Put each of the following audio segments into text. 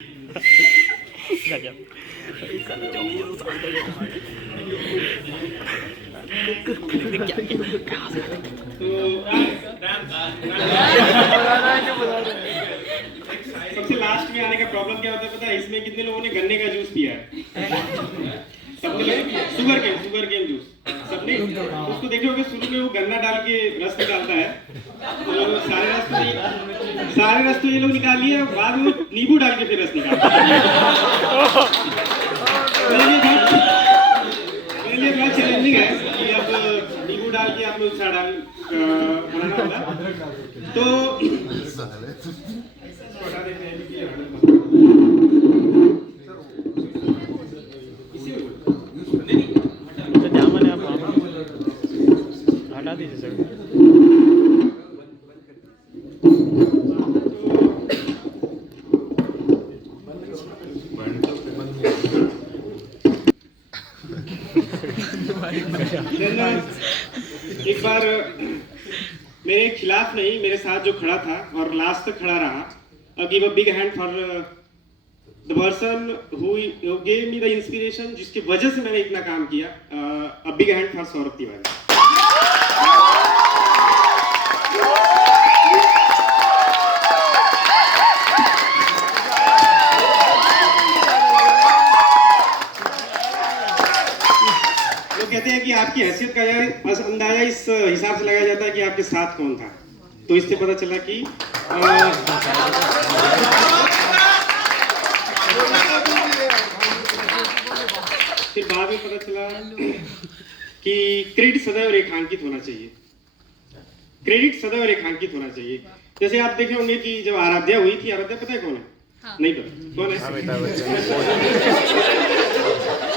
सबसे लास्ट में आने का प्रॉब्लम क्या होता है पता है? इसमें कितने लोगों ने गन्ने का जूस पिया है? सबने शुगर केन जूस सबने उसको देखे होगे। शुरू में वो गन्ना डाल के रस निकालता है, तो सारे रस तो ये लोग निकाल लिए, बाद में वो नींबू डाल के फिर रस निकालते हैं। मेरे लिए बहुत चैलेंजिंग है कि अब नींबू डाल के आप लोग डाल बनाना होगा। तो हटा देते हैं हटा दीजिए सर। एक बार मेरे खिलाफ नहीं, मेरे साथ जो खड़ा था और लास्ट तक खड़ा रहा, give a big hand for the person who gave me the inspiration, जिसकी वजह से मैंने इतना काम किया। A big hand for Saurabh Tiwari. लोग कहते हैं कि आपकी हैसियत का अंदाजा इस हिसाब से लगाया जाता है कि आपके साथ कौन था। तो इससे पता चला कि फिर बाद में पता चला कि क्रेडिट सदैव रेखांकित होना चाहिए। क्रेडिट सदैव रेखांकित होना चाहिए। जैसे आप देखे होंगे कि जब आराध्या हुई थी, आराध्या पता है कौन है? हाँ। नहीं पता कौन है?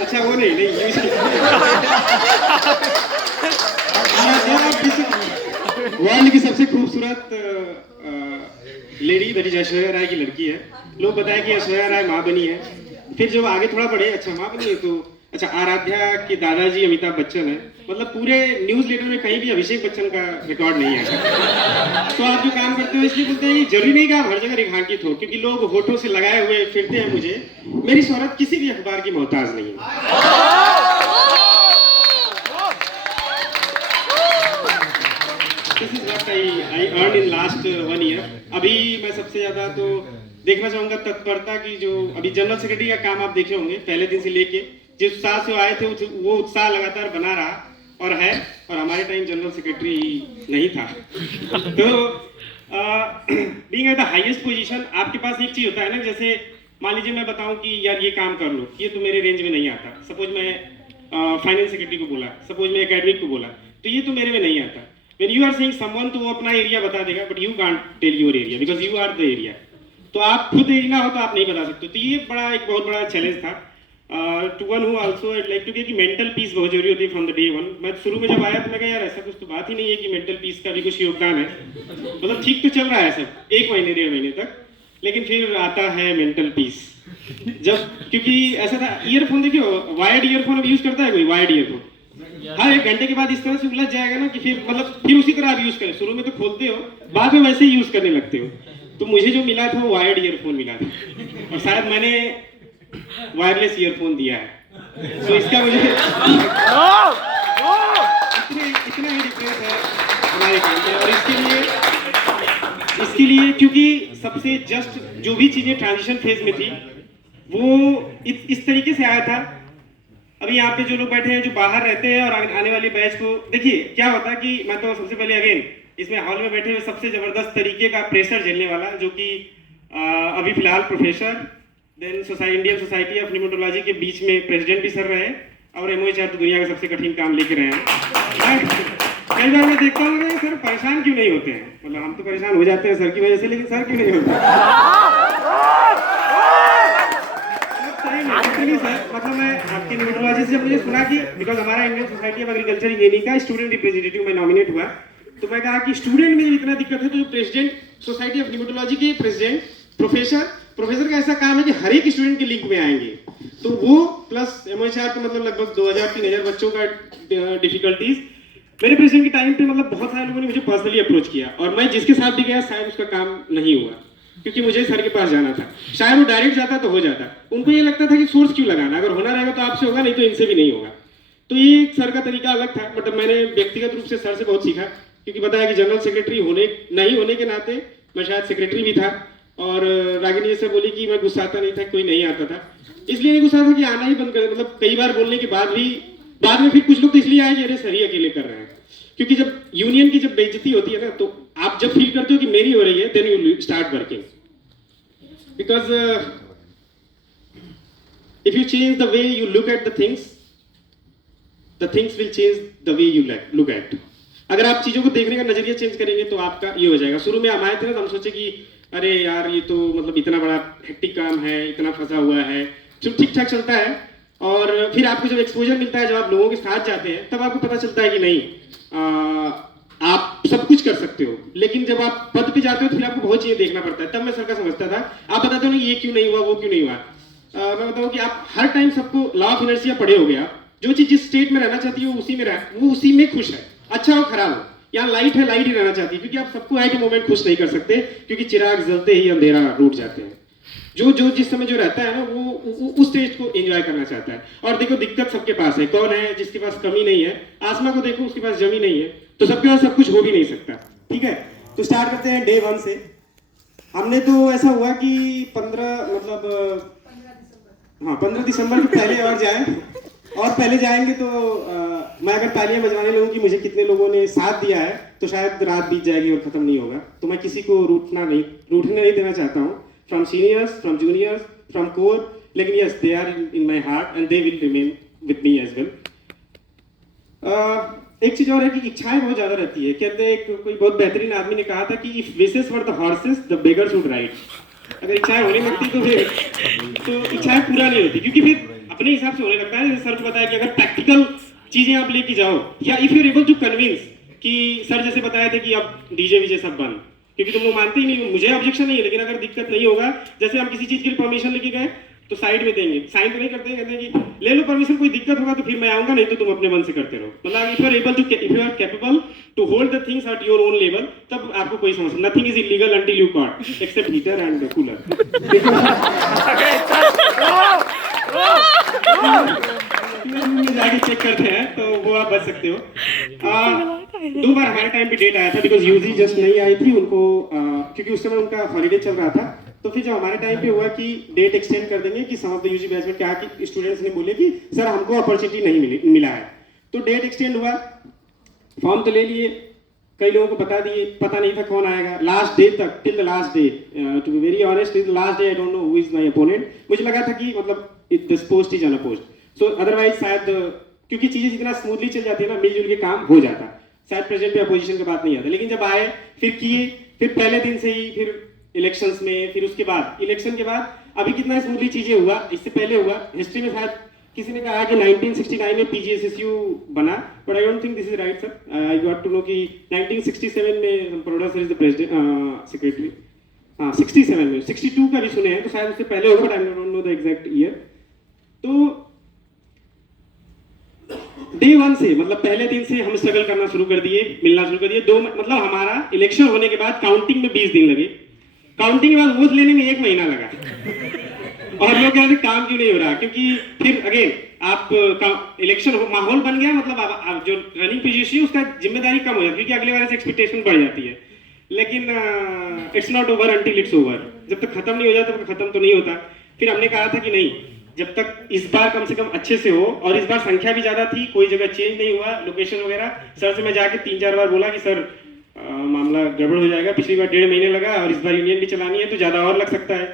अच्छा वो नहीं वर्ल्ड की सबसे खूबसूरत lady that is Aishwarya Rai की लड़की है। लोग बताए कि ऐश्वर्या राय माँ बनी है। फिर जब आगे थोड़ा बढ़े, अच्छा माँ बनी है तो अच्छा आराध्या के दादाजी अमिताभ बच्चन है। मतलब पूरे न्यूज लेटर में कहीं भी अभिषेक बच्चन का रिकॉर्ड नहीं है। तो आप जो काम करते हो इसलिए बोलते हैं जरूरी नहीं कि आप हर जगह रेखांकित हो, क्योंकto लोग होठों से लगाए हुए फिरते हैं मुझे। मेरी शोहरत किसी भी अखबार की मोहताज नहीं है। This is what I earned in last 1 year। अभी मैं सबसे ज्यादा तो देखना चाहूंगा तत्परता की। जो अभी जनरल सेक्रेटरी का काम आप देखे होंगे, पहले दिन से लेके जिस उत्साह से आए थे वो उत्साह लगातार बना रहा और है। और हमारे टाइम जनरल सेक्रेटरी नहीं था। तो being at the highest position, आपके पास एक चीज होता है ना, जैसे मान लीजिए मैं बताऊं कि यार ये काम कर लो, ये तो मेरे रेंज में नहीं आता। सपोज मैं फाइनेंस सेक्रेटरी को बोला, सपोज मैं एकेडमिक को बोला, तो ये तो मेरे में नहीं आता। When you are saying someone, तो वो अपना एरिया बता देगा, but you can't tell your area because you are the area. तो आप खुद एरिया हो तो आप नहीं बता सकते। तो ये एक बहुत बड़ा चैलेंज था। To one who also I'd like to say कि मेंटल पीस बहुत जरूरी होती है फ्रॉम द डे वन। मैं शुरू में जब आया तो मैं कहा यार ऐसा कुछ तो बात ही नहीं है कि मेंटल पीस का भी कुछ योगदान है। मतलब ठीक तो चल रहा है सब 1 महीने 1.5 महीने तक, लेकिन फिर आता है मेंटल पीस। जब क्योंकि ऐसा था, ईयरफोन देखियो, वायर्ड ईयरफोन अब यूज करता है कोई? वायर्ड ईयरफोन हाँ 1 घंटे के बाद इस तरह से उलझ जाएगा ना कि फिर उसी तरह आप यूज करें। शुरू में तो खोलते हो, बाद में वैसे ही यूज करने लगते हो। तो मुझे जो मिला था वो वायर्ड ईयरफोन मिला था, और शायद मैंने वायरलेस ईयरफोन दिया है। तो इसका मुझे इतना ही डिफरेंस है हमारे काम में। और इसके लिए क्योंकि सबसे जस्ट जो भी चीजें ट्रांजिशन फेज में थी वो इस तरीके से आया था। अभी यहाँ पे जो लोग बैठे हैं जो बाहर रहते हैं और आने वाली बैच को देखिए क्या होता है कि मैं तो सबसे पहले अगेन इसमें हॉल में बैठे हुए सबसे जबरदस्त तरीके का प्रेशर झेलने वाला, जो कि अभी फिलहाल professor, then Indian society of pneumatology के बीच में प्रेसिडेंट भी सर रहे, और MOHR तो दुनिया का सबसे कठिन काम लेके रहे हैं। कई बार मैं देखता हूँ सर परेशान क्यों नहीं होते हैं। मतलब हम तो परेशान हो जाते हैं सर की वजह से, लेकिन सर क्यों नहीं होते? सर मतलब मैं आपकी न्यूमेटोलॉजी से जब मुझे सुना कि बिकॉज हमारा Indian society of agriculture engineering का स्टूडेंट रिप्रेजेंटेटिव में नॉमिनेट हुआ, तो मैं कहा कि स्टूडेंट में जब इतना दिक्कत है तो प्रेसिडेंट सोसाइटी ऑफ न्यूमेटोलॉजी के प्रेसिडेंट प्रोफेसर का ऐसा काम है कि हर एक स्टूडेंट के लिंक में आएंगे। तो वो प्लस MOHR तो मतलब लगभग 2000-3000 बच्चों का डिफिकल्टीज मेरे प्रेसिडेंट के टाइम पे मतलब बहुत सारे लोगों ने मुझे पर्सनली अप्रोच किया, और मैं जिसके साथ भी गया शायद उसका काम नहीं हुआ। क्योंकि मुझे सर के पास जाना था। शायद वो डायरेक्ट जाता तो हो जाता, उनको ये लगता था कि सोर्स क्यों लगाना, अगर होना रहेगा तो आपसे होगा, नहीं तो इनसे भी नहीं होगा। तो ये सर का तरीका अलग था, मतलब मैंने व्यक्तिगत रूप से सर से बहुत सीखा, क्योंकि बताया कि जनरल सेक्रेटरी होने नहीं होने के नाते मैं शायद सेक्रेटरी भी था। और रागिनी जैसे बोली कि मैं गुस्साता नहीं था, कोई नहीं आता था, इसलिए नहीं गुस्सा था कि आना ही बंद कर, मतलब कई बार बोलने के बाद भी बाद में फिर कुछ लोग तो इसलिए आए कि अरे सर ही अकेले कर रहे हैं। क्योंकि जब यूनियन की जब बेइज्जती होती है ना, तो आप जब फील करते हो कि मेरी हो रही है, then you start working, because if you change the way you look at the things will change the way you look at। अगर आप चीजों को देखने का नजरिया चेंज करेंगे तो आपका ये हो जाएगा। शुरू में हम आए थे ना, तो हम सोचे कि अरे यार ये तो मतलब इतना बड़ा हेक्टिक काम है, इतना फंसा हुआ है, जो ठीक ठाक चलता है। और फिर आपको जब एक्सपोजर मिलता है, जब आप लोगों के साथ जाते हैं, तब आपको पता चलता है कि नहीं, आप सब कुछ कर सकते हो। लेकिन जब आप पद पे जाते हो तो फिर आपको बहुत चीजें देखना पड़ता है। तब मैं सर का समझता था, आप बताते हो ना ये क्यों नहीं हुआ, वो क्यों नहीं हुआ। मैं बताऊँ कि आप हर टाइम सबको लॉ ऑफ इनर्शिया पढ़े हो गए, आप जो चीज जिस स्टेट में रहना चाहती हो उसी में रह, वो उसी में खुश है, अच्छा हो खराब हो। यहाँ लाइट है, लाइट ही रहना चाहती है, क्योंकि आप सबको एट ए मोमेंट खुश नहीं कर सकते, क्योंकि चिराग जलते ही अंधेरा रूठ जाते हैं। जो जो जिस समय जो रहता है ना, वो उस स्टेज को एंजॉय करना चाहता है। और देखो दिक्कत सबके पास है, कौन है जिसके पास कमी नहीं है? आसमा को देखो, उसके पास जमी नहीं है, तो सबके पास सब कुछ हो भी नहीं सकता। ठीक है, तो स्टार्ट करते हैं डे 1 से। हमने तो ऐसा हुआ कि 15 दिसंबर के पहले और जाए, और पहले जाएंगे तो मैं अगर तालियां बजवाने लगूं कि मुझे कितने लोगों ने साथ दिया है, तो शायद रात बीत जाएगी और खत्म नहीं होगा। तो मैं किसी को रूठने नहीं देना चाहता हूँ, from seniors, from juniors, from core, लेकिन yes they are in my heart and they will remain with me as well. एक चीज और है कि इच्छाएं बहुत ज्यादा रहती है। कहते हैं कोई बहुत बेहतरीन आदमी ने कहा था कि if wishes were the horses the beggar should ride. अगर इच्छाएं होने लगती तो फिर तो इच्छाएं पूरा नहीं होती, क्योंकि फिर अपने हिसाब से होने लगता है। सर को बताया कि अगर प्रैक्टिकल चीजें आप लेके जाओ, या if you able to convince, कि सर जैसे बताए थे कि अब डीजे वीजे सब बंद, क्योंकि तुम लोग मानते ही नहीं। मुझे ऑब्जेक्शन नहीं है, लेकिन अगर दिक्कत नहीं होगा, जैसे हम किसी चीज के लिए परमिशन लेके गए तो साइड में देंगे, साइन तो नहीं करते, कहते हैं कि ले लो परमिशन, कोई दिक्कत होगा तो फिर मैं आऊंगा, नहीं तो तुम अपने मन से करते रहो। मतलब if you are able to, if you are capable to hold the things at your own level, तब आपको कोई समस्या, nothing is illegal until you caught except heater and cooler. जाके चेक करते हैं तो वो आप बच सकते हो। 2 बार हमारे टाइम पे डेट आया था, बिकॉज यूजी जस्ट नहीं आई थी उनको, क्योंकि उस समय उनका हॉलीडे चल रहा था। तो फिर जब हमारे टाइम पे हुआ कि डेट एक्सटेंड कर देंगे, कि सम ऑफ द यूजी बैच में क्या कि स्टूडेंट्स ने बोले कि सर हमको अपॉर्चुनिटी नहीं मिला है, तो डेट एक्सटेंड हुआ। फॉर्म तो ले लिए, कई लोगों को बता दिए, पता नहीं था कौन आएगा लास्ट डे तक, till the last day. To be very honest, till the last day I don't know who is my opponent. मुझे लगा था कि मतलब this post is unopposed, so otherwise शायद क्योंकि चीजें जितना स्मूथली चल जाती है ना, मिलजुल के काम हो जाता, शायद प्रेसिडेंट पे अपोजिशन का बात नहीं आता। लेकिन जब आए, फिर किए, फिर पहले दिन से ही, फिर इलेक्शंस में, फिर उसके बाद इलेक्शन के बाद अभी कितना स्मूथली चीजें हुआ। इससे पहले हुआ हिस्ट्री में, शायद किसी ने कहा कि 1969 में पीजीएसएसयू बना, but I don't think this is right sir. I got to know कि 1967 में Paroda sir is the president secretary. हाँ 67 में, 62 का भी सुने हैं, तो शायद उससे पहले होगा, but I don't know the exact year. तो डे 1 से, मतलब पहले दिन से हम स्ट्रगल करना शुरू कर दिए, मिलना शुरू कर दिए। मतलब हमारा इलेक्शन होने के बाद काउंटिंग में 20 दिन लगे, काउंटिंग के बाद वोट लेने में 1 महीना लगा। और लोग कह रहे थे काम क्यों नहीं हो रहा, क्योंकि फिर अगेन आप इलेक्शन माहौल बन गया, मतलब आप जो रनिंग पोजीशन है उसका जिम्मेदारी कम हो जाती है, क्योंकि अगले बार से एक्सपेक्टेशन बढ़ जाती है। लेकिन it's not over until it's over. जब तक खत्म नहीं हो जाता, तब खत्म तो नहीं होता। फिर हमने कहा था कि नहीं, जब तक इस बार कम से कम अच्छे से हो, और इस बार संख्या भी ज्यादा थी, कोई जगह चेंज नहीं हुआ, लोकेशन वगैरह। सर से मैं जाके 3-4 बार बोला कि सर मामला गड़बड़ हो जाएगा, पिछली बार 1.5 महीने लगा, और इस बार यूनियन भी चलानी है तो ज्यादा और लग सकता है।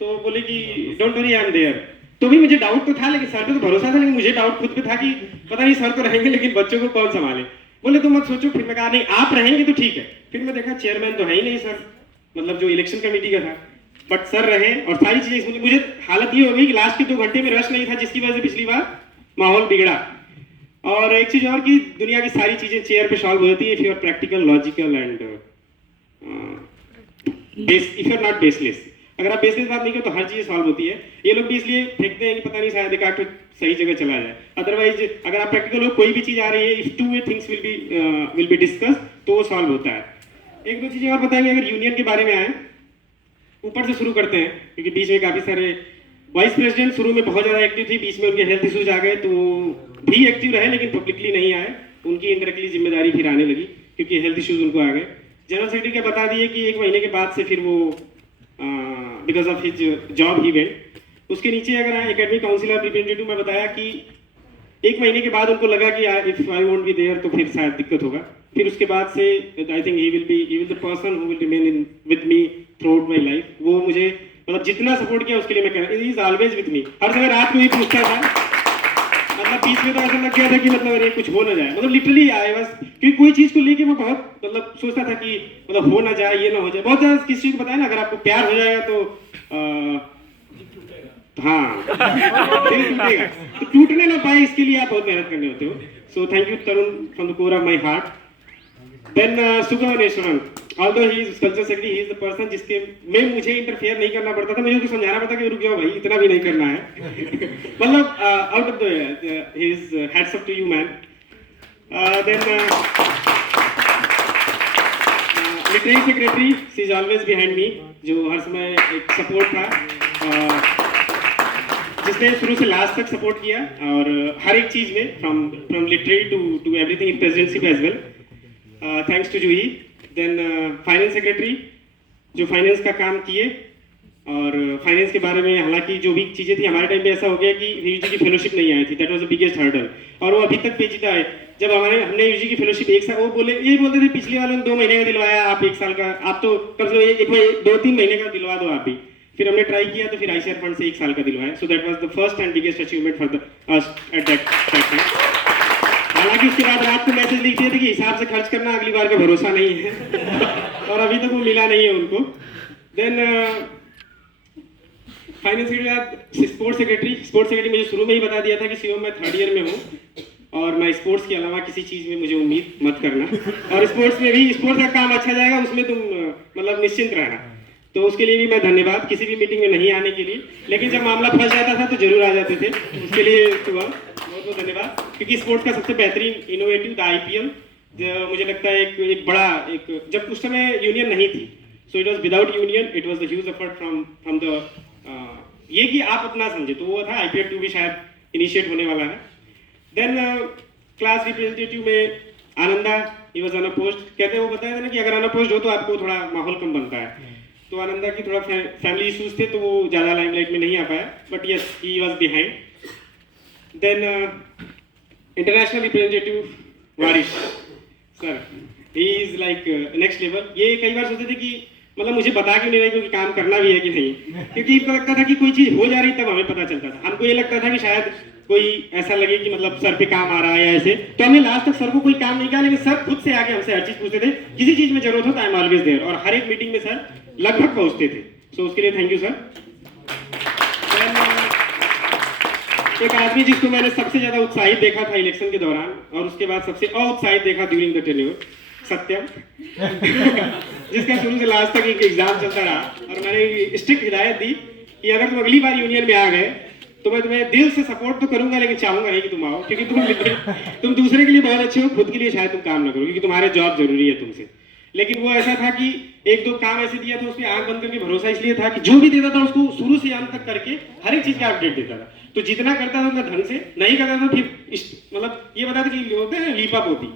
तो बोले कि don't worry, I am there. तो भी मुझे डाउट तो था, लेकिन सर पे तो भरोसा था, लेकिन मुझे डाउट खुद पे था कि पता नहीं सर तो रहेंगे, लेकिन बच्चों को कौन संभाले। बोले तो मत सोचो। फिर मैं कहा नहीं, आप रहेंगे तो ठीक है। फिर मैं देखा चेयरमैन तो है ही नहीं सर, मतलब जो इलेक्शन कमेटी का था, बट सर रहे, और सारी चीजें। मुझे हालत ये हो गई कि लास्ट के 2 घंटे में रश नहीं था, जिसकी वजह से पिछली बार माहौल बिगड़ा। और एक चीज और कि दुनिया की सारी चीजें चेयर पे सॉल्व हो जाती है if you are practical, logical and if you are not baseless. अगर आप बेसलेस बात नहीं करो तो हर चीज सॉल्व होती है। ये लोग भी इसलिए फेंकते हैं कि पता नहीं शायद एक सही जगह चला जाए। अदरवाइज अगर आप प्रैक्टिकल हो, कोई भी चीज आ रही है, if 2 way things will be discuss, तो वो सॉल्व होता है। 1-2 चीजें और बताएंगे अगर यूनियन के बारे में आए ऊपर से शुरू करते हैं, क्योंकि बीच में काफ़ी सारे वाइस प्रेसिडेंट शुरू में बहुत ज़्यादा एक्टिव थी, बीच में उनके हेल्थ इश्यूज आ गए तो वो भी एक्टिव रहे लेकिन पब्लिकली नहीं आए। उनकी इंडायरेक्टली जिम्मेदारी फिर आने लगी क्योंकि हेल्थ इश्यूज उनको आ गए। जनरल सेक्रेटरी क्या बता दिए कि 1 महीने के बाद से फिर वो because of his job he went. उसके नीचे अगर एकेडमिक काउंसिल ऑफ रिप्रेजेंटेटिव में बताया कि 1 महीने के बाद उनको लगा कि if I won't be there तो फिर शायद दिक्कत होगा। फिर उसके बाद से I think he will the person who will remain in with me throughout my life. वो मुझे मतलब जितना सपोर्ट किया उसके लिए मैं कह रहा हूँ, he is always with me. हर समय रात को ही पूछता था, मतलब बीच में तो ऐसा लग गया था कि मतलब अरे कुछ हो ना जाए, मतलब लिटरली आई वाज, क्योंकि कोई चीज को लेके मैं बहुत मतलब सोचता था कि मतलब हो ना जाए, ये ना हो जाए। बहुत ज्यादा किसी चीज को बताया ना, अगर आपको प्यार हो जाएगा तो हाँ दिल टूटेगा, तो टूटने ना पाए इसके लिए आप बहुत मेहनत करने होते हो। So thank you Tarun from the core of my heart. Then Sugamneshwaran, although he is culture secretary, he is the person जिसके में मुझे इंटरफेयर नहीं करना पड़ता था, मुझे उनको समझाना पड़ता कि रुक जाओ भाई, इतना भी नहीं करना है मतलब out of the his hats off to you man. Then literary secretary, she is always behind me, जो हर समय एक सपोर्ट था, जिसने शुरू से लास्ट तक सपोर्ट किया और हर एक चीज में from literary to everything in presidency as well. Thanks to Juhi. Then finance secretary, जो फाइनेंस का काम किए और फाइनेंस के बारे में, हालांकि जो भी चीज़ें थी हमारे टाइम पे ऐसा हो गया कि यूजी की फेलोशिप नहीं आई थी, that was the biggest hurdle, और वो अभी तक पेचीदा है। जब हमने यूजी की फेलोशिप एक साल, वो यही बोलते थे पिछले वालों ने 2 महीने का दिलवाया, आप 1 साल का, आप तो कम से कम 2-3 महीने का दिलवा दो आप भी। फिर हमने ट्राई किया तो फिर आईसीआर फंड से 1 साल का दिलवाया। So that was the first and biggest achievement for us at that time. हालांकि उसके बाद रात को मैसेज लिख दिए थे कि हिसाब से खर्च करना, अगली बार का भरोसा नहीं है और अभी तक वो मिला नहीं है उनको। Then finance secretary, sports secretary मुझे शुरू में ही बता दिया था कि सीओ मैं 3rd ईयर में हूँ और मैं स्पोर्ट्स के अलावा किसी चीज़ में मुझे उम्मीद मत करना, और स्पोर्ट्स में भी स्पोर्ट्स का काम अच्छा जाएगा, उसमें तुम मतलब निश्चिंत रहना। तो उसके लिए भी मैं धन्यवाद, किसी भी मीटिंग में नहीं आने के लिए, लेकिन जब मामला फंस जाता था तो जरूर आ जाते थे, उसके लिए बहुत बहुत धन्यवाद। क्योंकि स्पोर्ट्स का सबसे बेहतरीन इनोवेटिव द आईपीएल, मुझे लगता है एक बड़ा एक, जब उस समय यूनियन नहीं थी, so it was without union, it was the huge effort from the ये कि आप अपना समझे, तो वो था आईपीएल 2 भी शायद इनिशिएट होने वाला है। देन क्लास रिप्रेजेंटेटिव में आनंदा, ही वाज अनअपोज्ड, कहते वो बताया था ना कि अगर अनअपोज्ड हो तो आपको थोड़ा माहौल कम बनता है, तो आनंदा की थोड़ा फैमिली इश्यूज थे तो वो ज़्यादा लाइमलाइट में नहीं आ पाया, but yes he was behind. Then international representative Warish sir, he is like next level. ये कई बार सोचते थे कि मतलब मुझे बता क्यों नहीं रहे कि काम करना भी है कि नहीं, क्योंकि इनको लगता था कि कोई चीज़ हो जा रही तब हमें पता चलता था। हमको ये लगता था कि शायद कोई ऐसा लगे कि मतलब सर पे काम आ रहा है या ऐसे, तो हमने लास्ट तक सर को कोई काम नहीं कहा, लेकिन सर खुद से आके हमसे हर चीज़ पूछते थे, किसी चीज़ में जरूरत हो तो आई एम ऑलवेज देयर, और हर एक मीटिंग में सर लगभग पहुंचते थे। सो उसके लिए थैंक यू सर। एक आदमी जिसको मैंने सबसे ज्यादा उत्साहित देखा था इलेक्शन के दौरान, और उसके बाद सबसे अउत्साहित देखा ड्यूरिंग द टेन्योर, सत्यम जिसका शुरू से लास्ट तक एक एग्जाम चलता रहा, और मैंने स्ट्रिक्ट हिदायत दी कि अगर तुम अगली बार यूनियन में आ गए तो मैं तुम्हें दिल से सपोर्ट तो करूंगा, लेकिन चाहूंगा नहीं कि तुम आओ, क्योंकि तुम दूसरे के लिए बहुत अच्छे हो, खुद के लिए शायद तुम काम ना करो, क्योंकि तुम्हारे जॉब जरूरी है तुमसे। लेकिन वो ऐसा था कि 1-2 काम ऐसे दिया था, उसमें आंख बंद करके भरोसा इसलिए था कि जो भी देता था उसको शुरू से अंत तक करके हर एक चीज का अपडेट देता था, तो जितना करता था उतना ढंग से, नहीं करता था फिर मतलब ये बताता कि होते हैं लीपअप होती,